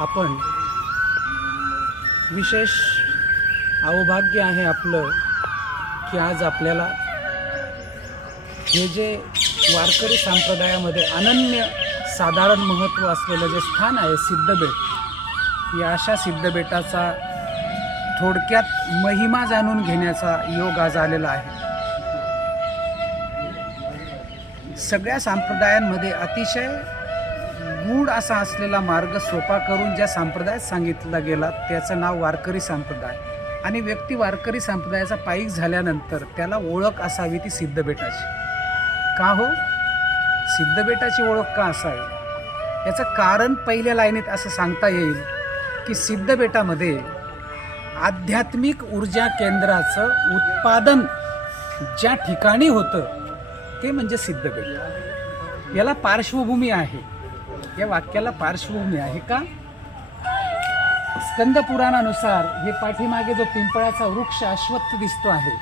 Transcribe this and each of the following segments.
आपण विशेष अवभाग्य आहे आपलं की आज आपल्याला हे जे वारकरी संप्रदायामध्ये अनन्य साधारण महत्त्व असलेलं जे स्थान आहे सिद्धबेट या अशा सिद्धबेटाचा थोडक्यात महिमा जाणून घेण्याचा योग आज आलेला आहे. सगळ्या संप्रदायांमध्ये अतिशय गूढ असा असलेला मार्ग सोपा करून ज्या संप्रदायात सांगितला गेला त्याचं नाव वारकरी संप्रदाय. आणि व्यक्ती वारकरी संप्रदायाचा पायिक झाल्यानंतर त्याला ओळख असावी ती सिद्धबेटाची. का हो? सिद्धबेटाची ओळख का असावी? याचं कारण पहिल्या लाईनीत असं सांगता येईल की सिद्धबेटामध्ये आध्यात्मिक ऊर्जा केंद्राचं उत्पादन ज्या ठिकाणी होतं ते म्हणजे सिद्धबेट. याला पार्श्वभूमी आहे. या वाक्याला पार्श्वभूमी आहे का? स्कंद पुराणानुसार हे पाठीमागे जो पिंपळाचा वृक्ष अश्वत्थ दिसतो आहे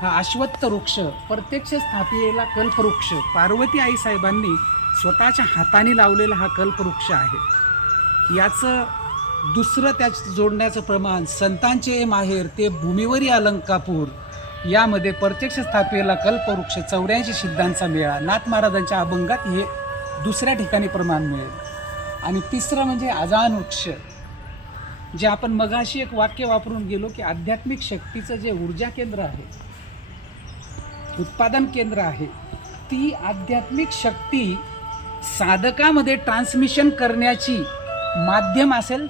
हा अश्वत्थ वृक्ष प्रत्यक्ष स्थापिलेला कल्पवृक्ष. पार्वती आई साहेबांनी स्वतःच्या हाताने लावलेला हा कल्पवृक्ष आहे. याचं दुसरं त्याच जोडण्याचं प्रमाण संतांचे माहेर ते भूमीवरी अलंकापूर यामध्ये प्रत्यक्ष स्थापिलेला कल्पवृक्ष चौऱ्याऐंशी सिद्धांचा मेळा. नाथ महाराजांच्या अभंगात हे दुसऱ्या ठिकाणी प्रमाण मिळेल. आणि तिसरं म्हणजे अजान वृक्ष जे आपण मगाशी एक वाक्य वापरून गेलो की आध्यात्मिक शक्तीचं जे ऊर्जा केंद्र आहे उत्पादन केंद्र आहे ती आध्यात्मिक शक्ती साधकामध्ये ट्रान्समिशन करण्याची माध्यम असेल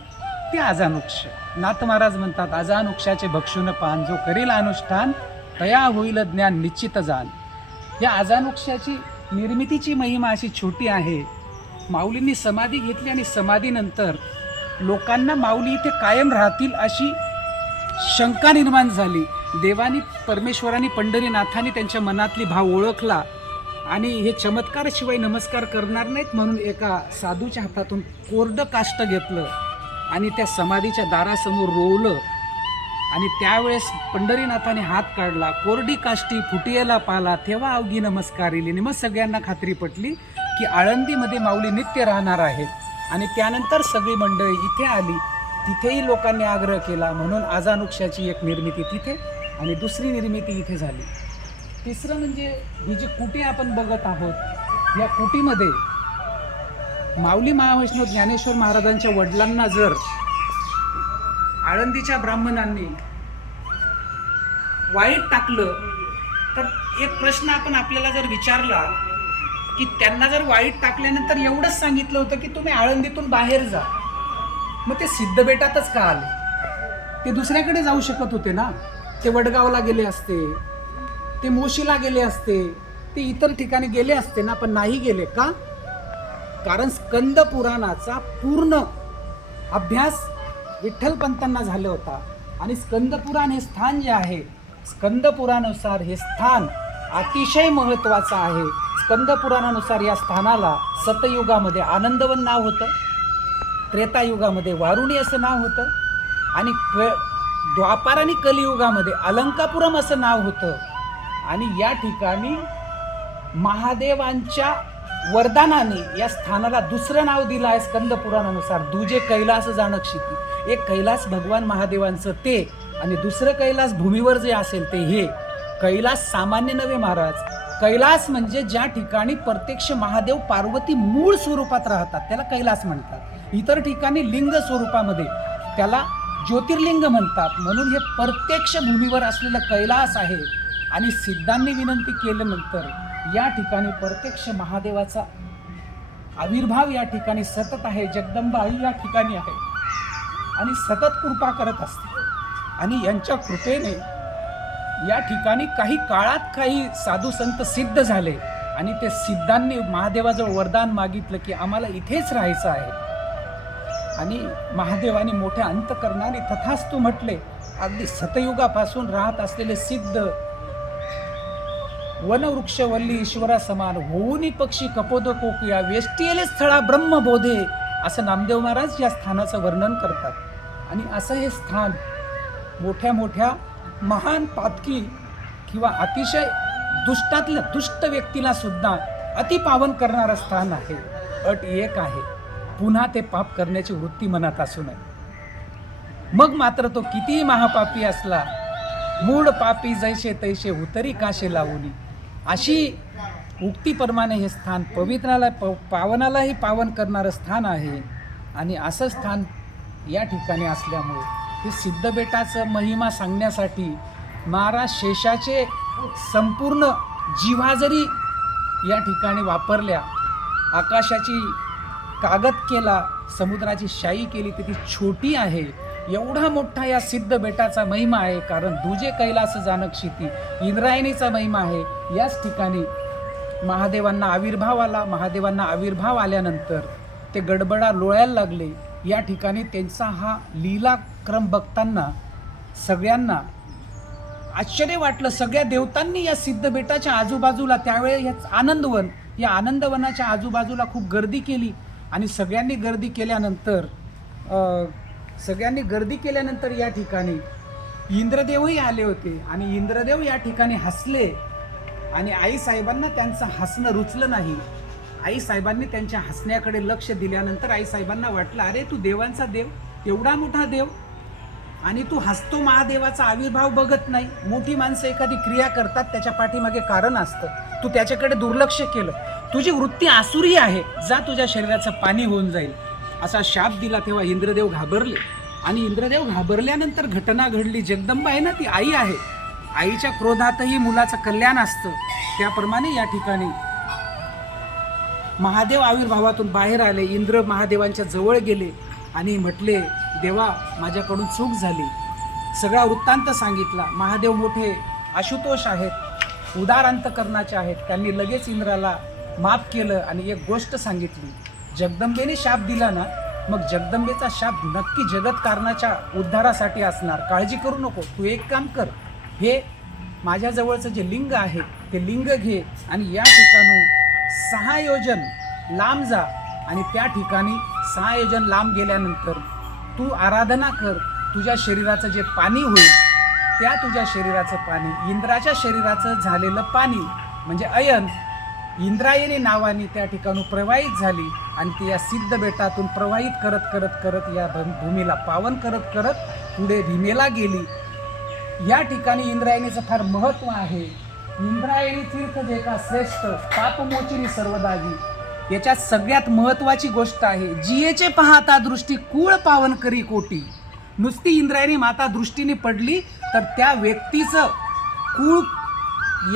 ते अजानुक्ष नाथ महाराज म्हणतात अजानुक्षाचे भक्षुन पान जो करील अनुष्ठान तया होईल ज्ञान निश्चित जाण. या अजानुक्षाची निर्मितीची महिमा अशी छोटी आहे. माऊलींनी समाधी घेतली आणि समाधीनंतर लोकांना माऊली इथे कायम राहतील अशी शंका निर्माण झाली. देवानी परमेश्वराने पंढरीनाथाने त्यांच्या मनातली भाव ओळखला आणि हे चमत्काराशिवाय नमस्कार करणार नाहीत म्हणून एका साधूच्या हातातून कोरडं काष्ट घेतलं आणि त्या समाधीच्या दारासमोर रोवलं. आणि त्यावेळेस पंढरीनाथाने हात काढला कोरडी काष्टी फुटियेला पाला तेव्हा अवघी नमस्कारिली मग सगळ्यांना खात्री पटली की आळंदीमध्ये माऊली नित्य राहणार आहेत आणि त्यानंतर सगळी मंडळी इथे आली. तिथेही लोकांनी आग्रह केला. म्हणून आजानुक्षाची एक निर्मिती तिथे आणि दुसरी निर्मिती इथे झाली. तिसरं म्हणजे ही जी कुटी आपण बघत आहोत या कुटीमध्ये माऊली महावैष्णव ज्ञानेश्वर महाराजांच्या वडिलांना जर आळंदीच्या ब्राह्मणांनी वाईट टाकलं तर एक प्रश्न आपण आपल्याला जर विचारला की त्यांना जर वाईट टाकल्यानंतर एवढंच सांगितलं होतं की तुम्ही आळंदीतून बाहेर जा मग ते सिद्धबेटातच का आले? ते दुसऱ्याकडे जाऊ शकत होते ना? ते वडगावला गेले असते ते मोशीला गेले असते ते इतर ठिकाणी गेले असते ना पण नाही गेले का? कारण स्कंद पुराणाचा पूर्ण अभ्यास विठ्ठलपंतांना झालं होता. आणि स्कंदपुराण हे स्थान जे आहे स्कंदपुरानुसार हे स्थान अतिशय महत्त्वाचं आहे. स्कंदपुराणानुसार या स्थानाला सतयुगामध्ये आनंदवन नाव होतं. त्रेतायुगामध्ये वारुणी असं नाव होतं. आणि क द्वापार आणि कलियुगामध्ये अलंकापुरम असं नाव होतं. आणि या ठिकाणी महादेवांच्या वरदानाने या स्थानाला दुसरं नाव दिलं आहे स्कंदपुराणानुसार. दुजे कैलास जाणक्षिती एक कैलास भगवान महादेवांचं ते आणि दुसरं कैलास भूमीवर जे असेल ते हे. कैलास सामान्य नव्हे महाराज. कैलास म्हणजे ज्या ठिकाणी प्रत्यक्ष महादेव पार्वती मूळ स्वरूपात राहतात त्याला कैलास म्हणतात. इतर ठिकाणी लिंग स्वरूपामध्ये त्याला ज्योतिर्लिंग म्हणतात. म्हणून हे प्रत्यक्ष भूमीवर असलेलं कैलास आहे. आणि सिद्धांनी विनंती केल्यानंतर या ठिकाणी प्रत्यक्ष महादेवाचा आविर्भाव या ठिकाणी सतत आहे. जगदंबा ही या ठिकाणी आहे. आणि सतत कृपा करत असते. आणि यांच्या कृपेने या ठिकाणी काही काळात काही साधू संत सिद्ध झाले. आणि ते सिद्धांनी महादेवाजवळ वरदान मागितलं की आम्हाला इथेच राहायचं आहे. आणि महादेवाने मोठ्या अंतकरणाने तथास्तू म्हटले अगदी सतयुगापासून राहत असलेले सिद्ध वनवृक्षवल्ली ईश्वरा समान होऊनी पक्षी कपोद कोकिया वेष्टियले स्थळा ब्रह्मबोधे असं नामदेव महाराज या स्थानाचं वर्णन करतात. आणि असं हे स्थान मोठ्या मोठ्या महान पातकी किंवा अतिशय दुष्टातल्या दुष्ट व्यक्तीला सुद्धा अतिपावन करणारं स्थान आहे. अट एक आहे. पुन्हा ते पाप करण्याची वृत्ती मनात असू नये. मग मात्र तो कितीही महापापी असला मूळ पापी जैसे तैसे उतरी काशे लावूनी. अशी उक्तीप्रमाणे हे स्थान पवित्राला प पावनालाही पावन करणारं स्थान आहे. आणि असं स्थान या ठिकाणी असल्यामुळे हे सिद्धबेटाचं महिमा सांगण्यासाठी महाराज शेषाचे संपूर्ण जीवा जरी या ठिकाणी वापरल्या आकाशाची कागद केला समुद्राची शाई केली तर ती छोटी आहे. एवढा मोठा या सिद्ध बेटाचा महिमा आहे कारण दुजे कैलास जानक शिती इंद्रायणीचा महिमा आहे. याच ठिकाणी महादेवांना आविर्भाव आला. महादेवांना आविर्भाव आल्यानंतर ते गडबडा लोळायला लागले. या ठिकाणी त्यांचा हा लीलाक्रम बघताना सगळ्यांना आश्चर्य वाटलं. सगळ्या देवतांनी या सिद्ध बेटाच्या आजूबाजूला त्यावेळी या आनंदवन या आनंदवनाच्या आजूबाजूला खूप गर्दी केली आणि सगळ्यांनी गर्दी केल्यानंतर सगळ्यांनी गर्दी केल्यानंतर या ठिकाणी इंद्रदेवही आले होते आणि इंद्रदेव या ठिकाणी हसले. आणि आई साहेबांना त्यांचं हसणं रुचलं नाही. आई साहेबांनी त्यांच्या हसण्याकडे लक्ष दिल्यानंतर आई साहेबांना वाटलं अरे तू देवांचा देव एवढा मोठा देव. आणि तू हसतो महादेवाचा आविर्भाव बघत नाही. मोठी माणसं एखादी क्रिया करतात त्याच्या पाठीमागे कारण असतं. तू त्याच्याकडे दुर्लक्ष केलं. तुझी वृत्ती आसुरी आहे. जा तुझ्या शरीराचं पाणी होऊन जाईल. असा शाप दिला तेव्हा इंद्रदेव घाबरले. आणि इंद्रदेव घाबरल्यानंतर घटना घडली. जगदंबा आहे ना ती आई आहे. आईच्या क्रोधातही मुलाचं कल्याण असतं. त्याप्रमाणे या ठिकाणी महादेव आविर्भावातून बाहेर आले. इंद्र महादेवांच्या जवळ गेले आणि म्हटले देवा माझ्याकडून चूक झाली. सगळा वृत्तांत सांगितला. महादेव मोठे आशुतोष आहेत उदार अंतकरणाचे आहेत. त्यांनी लगेच इंद्राला माफ केलं आणि एक गोष्ट सांगितली. जगदंबेने शाप दिला ना मग जगदंबेचा शाप नक्की जगत कारणाच्या उद्धारासाठी असणार. काळजी करू नको. तू एक काम कर. हे माझ्याजवळचं जे लिंग आहे ते लिंग घे आणि या ठिकाणून सहा योजन लांब जा आणि त्या ठिकाणी सहा योजन लांब गेल्यानंतर तू आराधना कर. तुझ्या शरीराचं जे पाणी होईल त्या तुझ्या शरीराचं पाणी इंद्राच्या शरीराचं झालेलं पाणी म्हणजे अयन इंद्रायणी नावाने त्या ठिकाणी प्रवाहित झाली आणि ती या सिद्ध बेटातून प्रवाहित करत करत करत या भूमीला पावन करत करत पुढे भीमेला गेली. या ठिकाणी इंद्रायणीचं फार महत्त्व आहे. इंद्रायणी तीर्थ जे का श्रेष्ठ पापमोचिनी सर्वदागी याच्यात सगळ्यात महत्वाची गोष्ट आहे जियेचे पाहता दृष्टी कुळ पावन करी कोटी. नुसती इंद्रायणी माता दृष्टीने पडली तर त्या व्यक्तीचं कुळ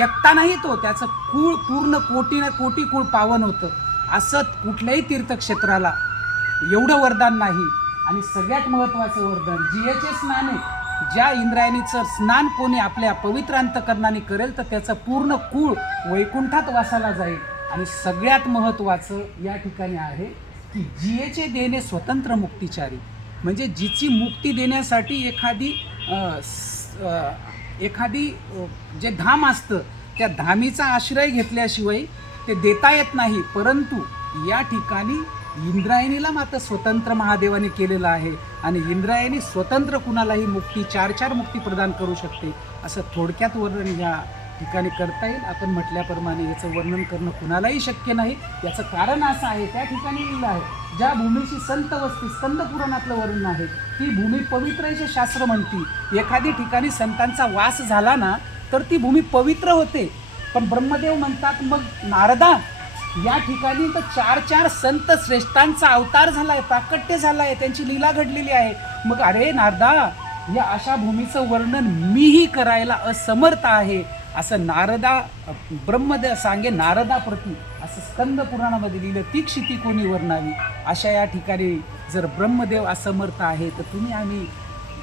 एकटा नाही तो त्याचं कुळ पूर्ण कोटीनं कोटी कुळ पावन होतं. असं कुठल्याही तीर्थक्षेत्राला एवढं वरदान नाही. आणि सगळ्यात महत्त्वाचं वरदान जियेचे स्नाने ज्या इंद्रायणीचं स्नान कोणी आपल्या पवित्र अंतकरणाने करेल तर त्याचं पूर्ण कुळ वैकुंठात वासाला जाईल. आणि सगळ्यात महत्त्वाचं या ठिकाणी आहे की जियेचे देणे स्वतंत्र मुक्तिचारी. म्हणजे जिची मुक्ती देण्यासाठी एखादी एखादी जे धाम असतं त्या धामीचा आश्रय घेतल्याशिवाय ते देता येत नाही. परंतु या ठिकाणी इंद्रायणीला मात्र स्वतंत्र महादेवाने केलेलं आहे आणि इंद्रायणी स्वतंत्र कुणालाही मुक्ती चार चार मुक्ती प्रदान करू शकते असं थोडक्यात वर्णन या ठिकाणी करता येईल. आपण म्हटल्याप्रमाणे याचं वर्णन करणं कुणालाही शक्य नाही. याचं कारण असं आहे त्या ठिकाणी लिहिलं आहे ज्या भूमीची संत वस्ती स्कंद पुराणातलं वर्णन आहे ती भूमी पवित्र आहे शास्त्र म्हणती. एखादी ठिकाणी संतांचा वास झाला ना तर ती भूमी पवित्र होते. पण ब्रह्मदेव म्हणतात मग नारदा या ठिकाणी तर चार चार संत श्रेष्ठांचा अवतार झाला आहे प्राकट्य झाला आहे त्यांची लीला घडलेली आहे. मग अरे नारदा या अशा भूमीचं वर्णन मीही करायला असमर्थ आहे. असं नारदा ब्रह्मदेव सांगे नारदाप्रती असं स्कंद पुराणामध्ये लिहिलं ती क्षिती कोणी वर्णावी? अशा या ठिकाणी जर ब्रह्मदेव असमर्थ आहे तर तुम्ही आम्ही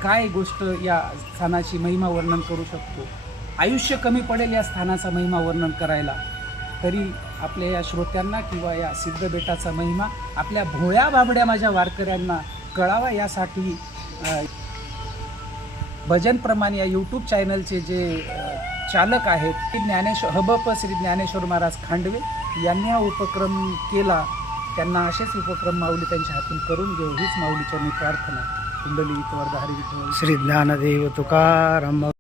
काय गोष्ट या स्थानाची महिमा वर्णन करू शकतो? आयुष्य कमी पडेल या स्थानाचा महिमा वर्णन करायला. तरी आपल्या या श्रोत्यांना किंवा या सिद्ध बेटाचा महिमा आपल्या भोळ्या बाबड्या माझ्या वारकऱ्यांना कळावा यासाठी भजनप्रमाणे या यूट्यूब चॅनलचे जे चालक आहेत ते ज्ञानेश्वर हबप श्री ज्ञानेश्वर महाराज खांडवे यांनी हा उपक्रम केला. त्यांना असेच उपक्रम माऊली त्यांच्या हातून करून घेऊ हीच माऊलीच्या मी प्रार्थना. कुंडली विठवर विठ्ठल. श्री ज्ञानदेव तुकाराम